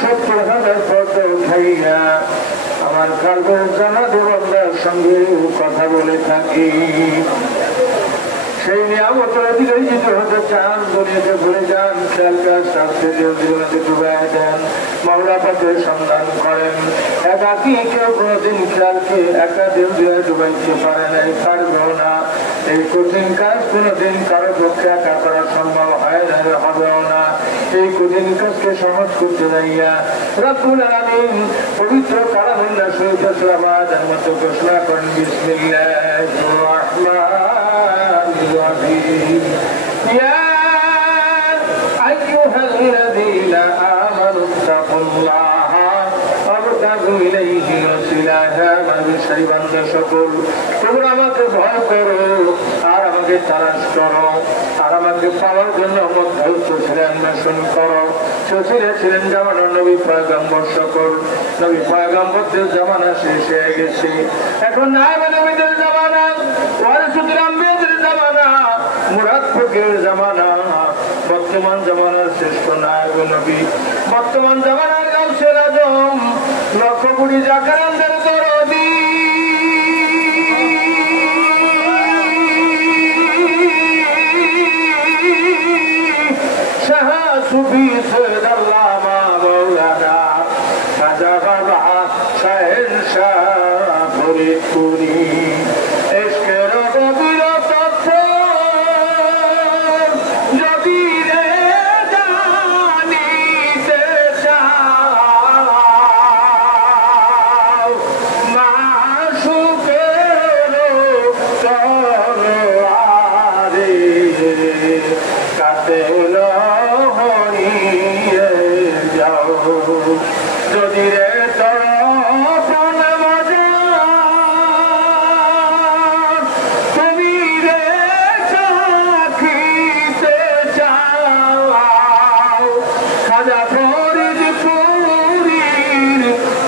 70,000 পর্দা উঠাইয়া আমার কালবের জানাতে বান্দার সঙ্গে কথা বলে থাকি। সেই নিয়ামতের অধিকারী যদি হতে চান, দুনিয়াতে ভুলে যান, খেয়ালটা শাস্ত্রে জীবনে ডুবাই দেন, মাওলা পাকের সন্ধান করেন। একাকি কেউ কোনোদিন খেয়ালকে একা দিন ডুবাইতে পারে নাই, পারবেও না। এই কঠিন কাজ কোনোদিন কারো পক্ষে একা করা সম্ভব হয় না, হবেও না। এই কঠিন কাজকে সহজ করতে যাইয়া রব্বুল আলামিন পবিত্র কালামুল্লাহ শরীফে সালাওয়াতের মতো ঘোষণা করেন, বিসমিল্লাহির রাহমানির রাহিম। ইয়া আইয়ুহাল্লাযীনা আমানু তাকুল্লাহা ওয়াবতাগু ইলাইহি ওয়াসিলা। মানুষের বান্দা সকল, তোমরা আমাকে ভয় করো আর আমাকে তালাশ করো আর আমাকে পাওয়ার জন্য মধ্যস্থ ছিলেন অন্বেষণ করো। ছিলেন জামানার নবী পয়গম্বর সকল। নবী পয়গম্বরদের জামানা শেষ হয়ে গেছে, এখন নায়েবে নবীদের জামানা, ওয়ারিসুল আম্বিয়াদের জামানা, মুরাদ ফকিরের জামানা। বর্তমান জামানার শ্রেষ্ঠ নায়েবে নবী, বর্তমান জামানার গাউসে আজম, লক্ষ কোটি জাকারানদের দরদি, শাহ সুফি সৈয়দ আল্লামা মাওলানা খাজা বাবা শাহেনশাহ ফরিদপুরি। ইশকের গভীর তথ্য যদি রে জানিতে চাও, মাশূকের তলোয়ারে কাতিল হইয়ে যাও। যদি রে তড়পণ বাজার তুমি রে চাখিতে চাও, খাজা ফরিদপুরীর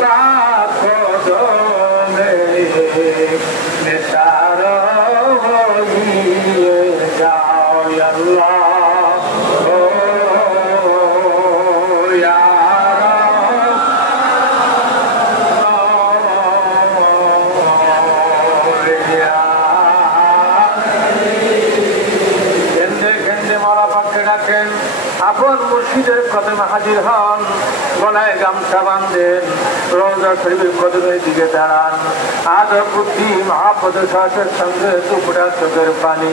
পাক কদমে নেতার হইয়ে যাও। আল্লাহ আপন মুর্শিদের কদমে হাজির হন, গলায় গামছা বাঁধেন, রওজা শরীফের কদমের দিকে দাঁড়ান। আদব বুদ্ধি মহাপদ সাহসের সঙ্গে টুকরা চোখের পানি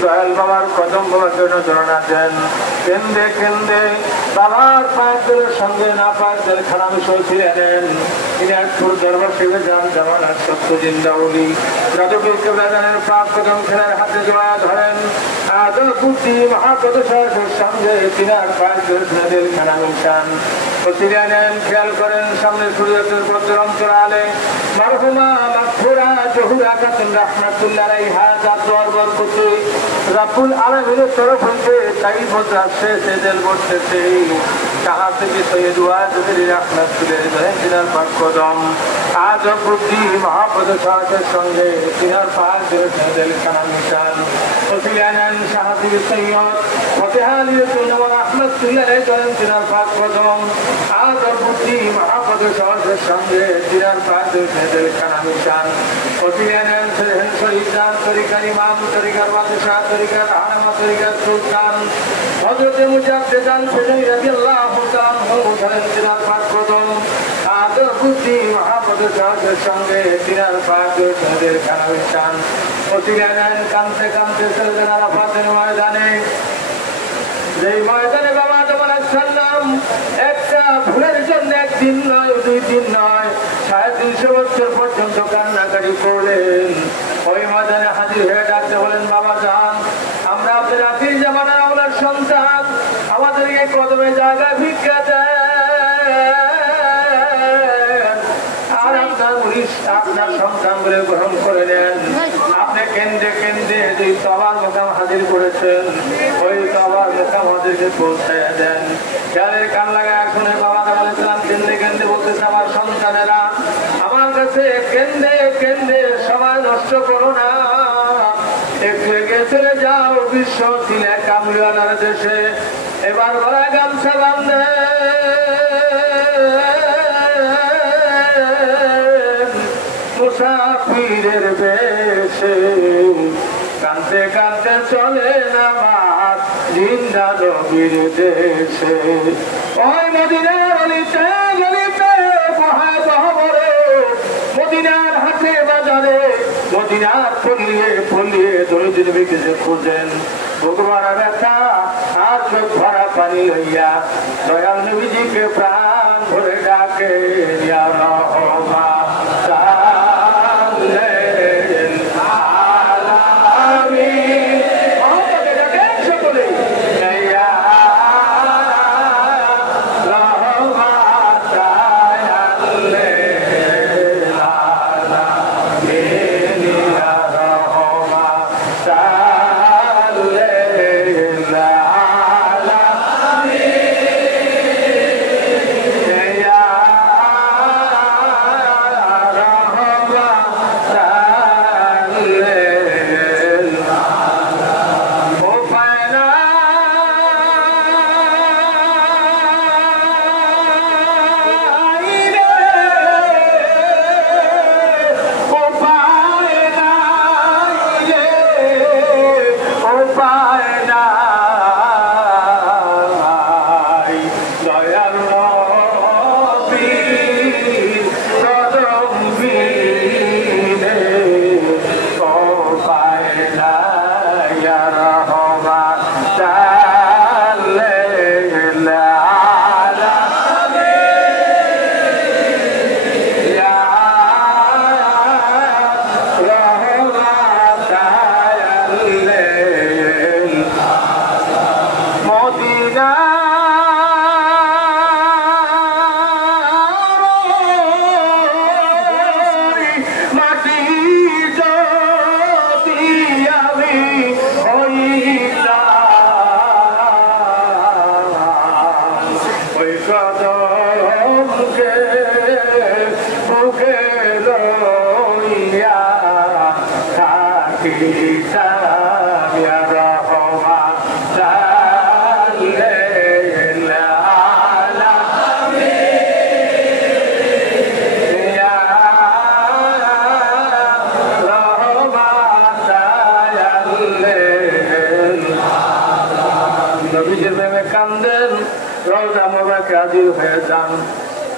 দয়াল বাবার কদম বাবার জন্য ধরনা দেন। কেন্দ্রে কেন্দ্রে বাবার পায়ের সঙ্গে না পায়ের খানা মিশল ফিরে নেন। দিনাজপুর দরবার শিবে যান জামানার সত্য জিন্দাউলি, যাদবের কেবলাদানের পাক কদম খেলার হাতে জোড়া ধরেন। আদব বুদ্ধি মহাপদ সাহসের সঙ্গে তিনার পায়ের খানা মিশান, ফিরে নেন। খেয়াল করেন সামনে সূর্যের পত্র অন্তরালে মারহুমা মাগফুরা জহুরা খাতুন রাহমাতুল্লাহ আলাইহা জাতওয়ার বরকতে রব্বুল আলামিনের তরফ হইতে তাই বজাচ্ছে সেদেল বসতেছে। তাহার থেকে সৈয়দ ওয়াজুল রাহমাতুল্লাহ আলাইহি তিনার পাক কদম আদব বুদ্ধি মহাপদ সাহসের সঙ্গে তিনার পাক সেদেল খানা মিশান, ফিরে নেন। শাহাদি সৈয়দ ফতেহালী রাহমাতুল্লাহ আলাইহি তিনার পাক কদম আদব বুদ্ধি মহাপদ সাহসের সঙ্গে তিনার পাক সেদেল খানা মিশান, ফিরে নেন। শহীদান তরিকার ইমাম, তরিকার বাদশাহ, তরিকার আলমা, তরিকার সুলতান হযরত মুজাদ্দিদান ফিদাই রাদিয়াল্লাহু তাআলা ধরেন তিনার পাক কদম আদব বুদ্ধি মহাপদ সাহসের সঙ্গে তিনার পাক সেদেল খানা মিশান, ফিরে নেন। কামতে কামতে চলবেন আরাফাতের ময়দানে, যেই ময়দানে বাবা আদম আলাইহিস সালাম একটা ভুলের জন্য একদিন নয়, 2 দিন নয়, 350 বছর পর্যন্ত কান্নাকারি করলেন। ওই ময়দানে হাজির হয়ে ডাকতে বলেন, বাবা যান, আমরা আপনার আখির জামানার আওলাদ সন্তান, আমাদেরকে কদমে জায়গা ভিক্ষা দেন আর আপনার সন্তান বলে গ্রহণ করে নেন। আপনি কেন্দ্রে কেন্দ্রে যে তবার মোকাম হাজির করেছেন, ওই তবার মোকাম আমাদেরকে পৌঁছাইয়া দেন। খেয়ালের কান লাগায় শুনে বাবা বলেছিলাম, কেন্দ্রে কেন্দ্রে বলতেছে আমার সন্তানেরা, আমার কাছে কেন্দ্রে কেন্দ্রে সময় নষ্ট করো না, একটু এগিয়ে চলে যাও বিশ্ব ছিলে কামলিওয়ালার দেশে। এবার গলায় গামছা বাঁধে মুসাফিরের বেশে কাঁদতে কাঁদতে চলে নামাজ জিন্দা নবীর দেশে ওই মদিনার অলিতে গলিতে বহায় বহরে মদিনার হাটে বাজারে মদিনার পল্লিয়ে পল্লিয়ে দরিদ্র ব্যক্তিকে খুঁজেন ভগবান ব্যথা আর চোখ ভরা পানি লইয়া দয়াল নবীজিকে প্রাণ ভরে ডাকে ইয়া রহমান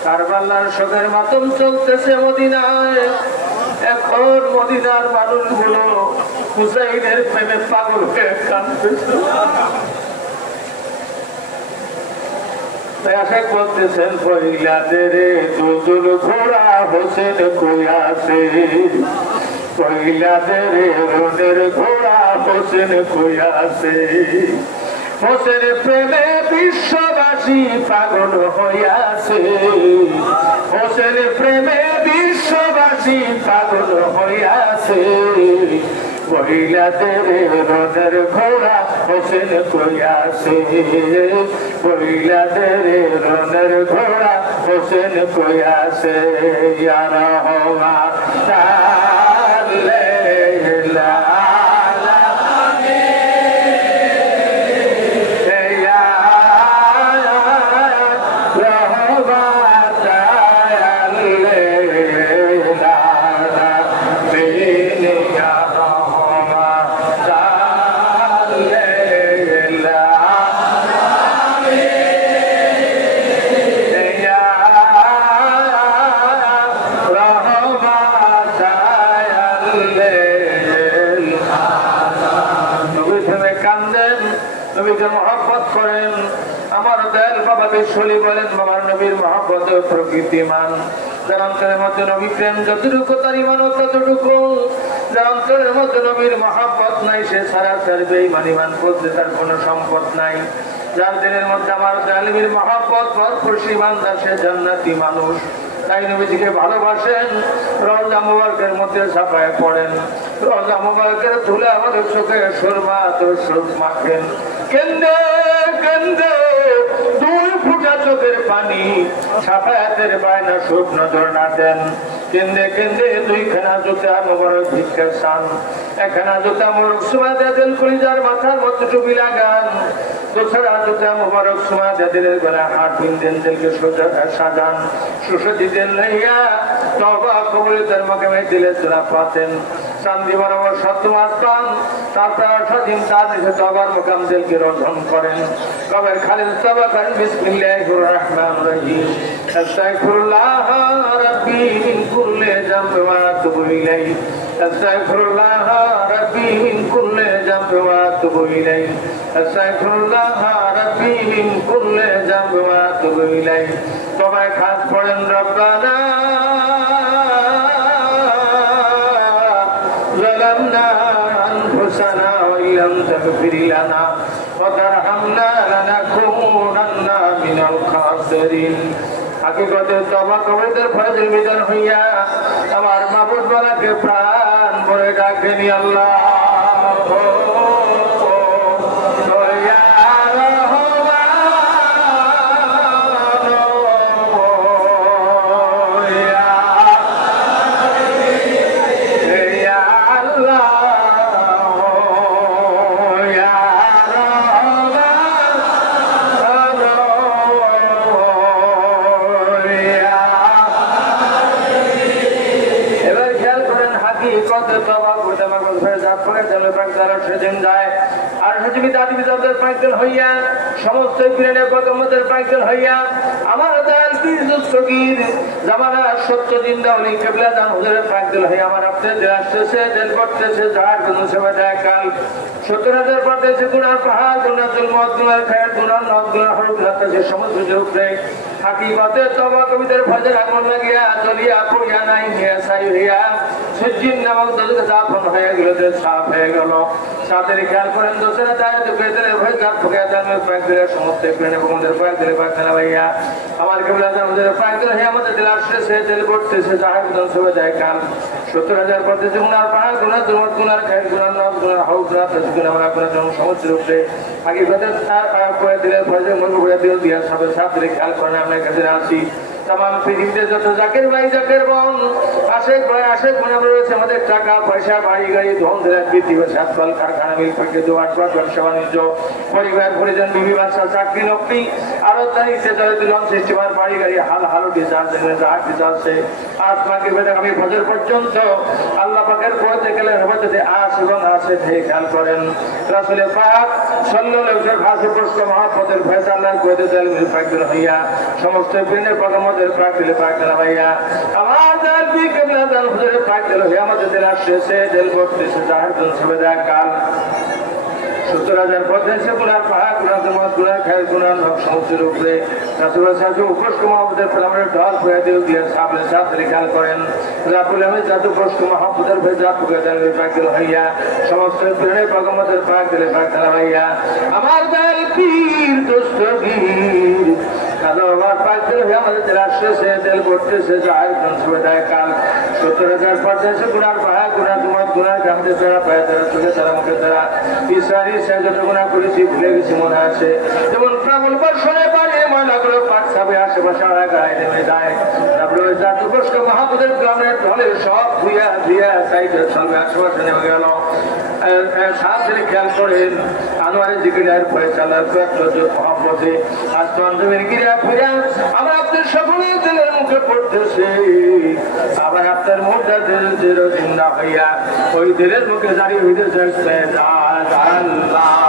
কারবালার শোকের মাতম চলতেছে মদিনায়। এখন মদিনার মানুষগুলো হুসাইনের প্রেমে পাগল হয়ে কাঁদতেছে। আশা করতেছেন পহিলাদের দুদুল ঘোড়া হোসেন কইয়াছে, পহিলাদের রোদের ঘোড়া হোসেন কইয়াছে। হোসেন প্রেমে বিশ্ববাসী পাগল হইয়াছে, হোসেন প্রেমে বিশ্ববাসী পাগল হইয়াছে। মহিলাদের রোদের ঘোড়া হোসেন কইয়াছে, মহিলাদের রোদের ঘোড়া হোসেন কইয়াছে। ইয়া রহমান বলেন বাবার নবীর মহব্বত প্রকৃতিমান। যার অন্তরের মধ্যে নবী প্রেম যতটুকু তার ইমান ততটুকু। যার অন্তরের মধ্যে নবীর মহব্বত নাই সে সারা সার বেঈমান, ইমান বলতে তার কোনো সম্পদ নাই। যার দিনের মধ্যে আমার নবীর মহব্বত ভরপুর সীমান্তা সে জান্নাতি মানুষ। তাই নবীজিকে ভালোবাসেন, রওজা মুবারকের মধ্যে ছাপায় পড়েন, রওজা মুবারকের ধুলে আমাদের চোখে সুরমা তোর সুখ মাখেন। কেন্দে কেন্দে দুই ফুটা চোখের পানি সাফায়াতের বায়না সুখ নজর না দেন কেন্দ্রে কেন্দ্রে দুইখানা জুতা মোবারক ভিক্ষার স্থান একখানা জুতা মোবারক সুমা দেন কলিজার মাথার মধ্যে টুপি লাগান দোসরা জুতা মোবারক সুমা দেনের গলা হাত বিন্দেন দিলকে সাজান সুসজ্জিতেন লইয়া তওবা কবুলিয়তের মাকামে দিলে চলা পাতেন চান্দি বরাবর সপ্তম আসমান তারপর 8 দিন তার নিচে তওবার মাকাম দিলকে রোধন করেন কবের খালিদ তওবা করেন বিসমিল্লাহির রহমানির রহিম আস্তাগফিরুল্লাহ রাব্বি মিন কুল্লি যামবি ওয়া আতুবু ইলাইহি আস্তাগফিরুল্লাহ রাব্বি মিন কুল্লি যামবি ওয়া আতুবু ইলাইহি আস্তাগফিরুল্লাহ রাব্বি মিন কুল্লি যামবি ওয়া আতুবু ইলাইহি তওবায় খাস পড়েন রব্বানা ظلمنا أنفسنا وإن لم تغفر لنا وترحمنا لنكونن من الخاسرين হাকিকতে তওবা কবুলের ফরজ বিধান হইয়া আমার মাবুদ বলাকে প্রাণ ভরে ডাকেনি আল্লাহ সমস্ত হইয়া আমার জামানা সত্য জিন্দা হলি কেবলা দান হুজুরের পাকদিল হইয়া আমার আপনাদের আসতেছে জেল করতেছে যার কোন সেবা দেয় কাল 70,000 পড়তেছে গুনার পাহাড় গুনাতুল মত গুনার খায়ের গুনার নদ গুনার হরুক লাগতেছে সমস্ত উপরে হাকিকতে তওবা কবিদের ফজর আগুন লাগিয়া জ্বলিয়া পুড়িয়া নাই নিয়া ছাই হইয়া সজ্জিন নামক দলকে দাফন হয়ে গেল যে সাফ হয়ে গেল সাথের খেয়াল করেন দোসরা যায় তো বেদরে ভয় গাছ ফুকে জানবে পাকদিলে সমস্ত প্রেনে বন্ধের পাকদিলে পাকদিলা ভাইয়া আমার কেবলা দান হুজুরের পাকদিল হইয়া আমাদের দিল আসতেছে জেল করতেছে যার কোন সেবা দেয় কাল 70,000 পড়তেছে গুনার পাহাড় গুনার দুমত গুনার খায়ের গুনার নদ গুনার হরুক গুনার তসবিহ আমরা কোন সমস্ত উপরে হাকিকতে তার পাক করে দিলে ফজর মন করে দিল দিয়া সবে সাথে খেয়াল করেন আপনার কাছে আসি तमाम পৃথিবীতে যত জাকের ভাই জাকের বোন আশেক ভাই আশেক বোন আমরা রয়েছে আমাদের টাকা পয়সা বাড়ি গাড়ি ধন দৌলত পৃথিবী সাতপাল কারখানা মিল থেকে দোয়াট ব্যবসা বাণিজ্য পরিবার পরিজন বিবি বাচ্চা চাকরি নকরি আরো তাই সে দিলাম সিস্টেমার বাড়ি গাড়ি হাল হালুটি যাচ্ছে আসমাকে বেদে আমি ফজর পর্যন্ত আল্লাহ পাকের পথে গেলে হেফাজতে আস এবং আসে থেকে খেয়াল করেন রাসূল পাক সাল্লাল্লাহু আলাইহি ওয়াসাল্লাম হাসি পুষ্প মহব্বতের ফয়সালার কইতে দিলেন পাকদিন হইয়া সমস্ত বিনের পদমদের পাকদিলে পাকদিলা ভাইয়া আমার দাবি কেবলা দান হুজুরের পাকদিল হইয়া আমাদের দিল আসছে জেল করতেছে যার কোন সুবিধা কাল 70,000 পড়তেছে গুনার পাহাড় গুনার জমাত গুনার খায়ের গুনার নখ সমুদ্রের উপরে রাসূলের সাথে উপস্ক মহব্বতের ফলামের ঢল হয়ে দিল দিয়ে সাবলে সাথে খেয়াল করেন রাবুল আমিন জাদু উপস্ক মহব্বতের ভেজা ফুকে দেন পাকদিল হইয়া সমস্ত প্রেমের পদমদের পাকদিলে পাকদিলা ভাইয়া আমার দয়াল পীর দস্তগীর কালো আমার পাকদিল হইয়া আমাদের দিল আসছে জেল করতেছে যার কোন সুবিধা কাল 70,000 পড়তেছে গুনার পাহাড় গুনার জমাত গুনার গামদের দ্বারা পায়ে দ্বারা চোখে দ্বারা মুখের দ্বারা ইসারি যত গুনাহ করেছি ভুলে গেছি মনে আছে যেমন প্রাবল বর্ষণে পারে ময়লাগুলো পাক সাবে আশেপাশে গায়ে নেমে যায় তারপরে জাদু বস্ক মহাপুদের গ্রামের ঢলে সব ধুইয়া সাইডের সঙ্গে আশেপাশে নেমে গেল সাথে খেয়াল করেন আনোয়ারের জিকিরের ফয়সালার মহব্বতে আসমান জমির গিরা ফিরা আমরা আপনার সকলের দিলের মুখে পড়তেছে আবার আপনার মুখটা দিল চিরদিন না হইয়া ওই দিলের মুখে জারি হইতেছে আল্লাহ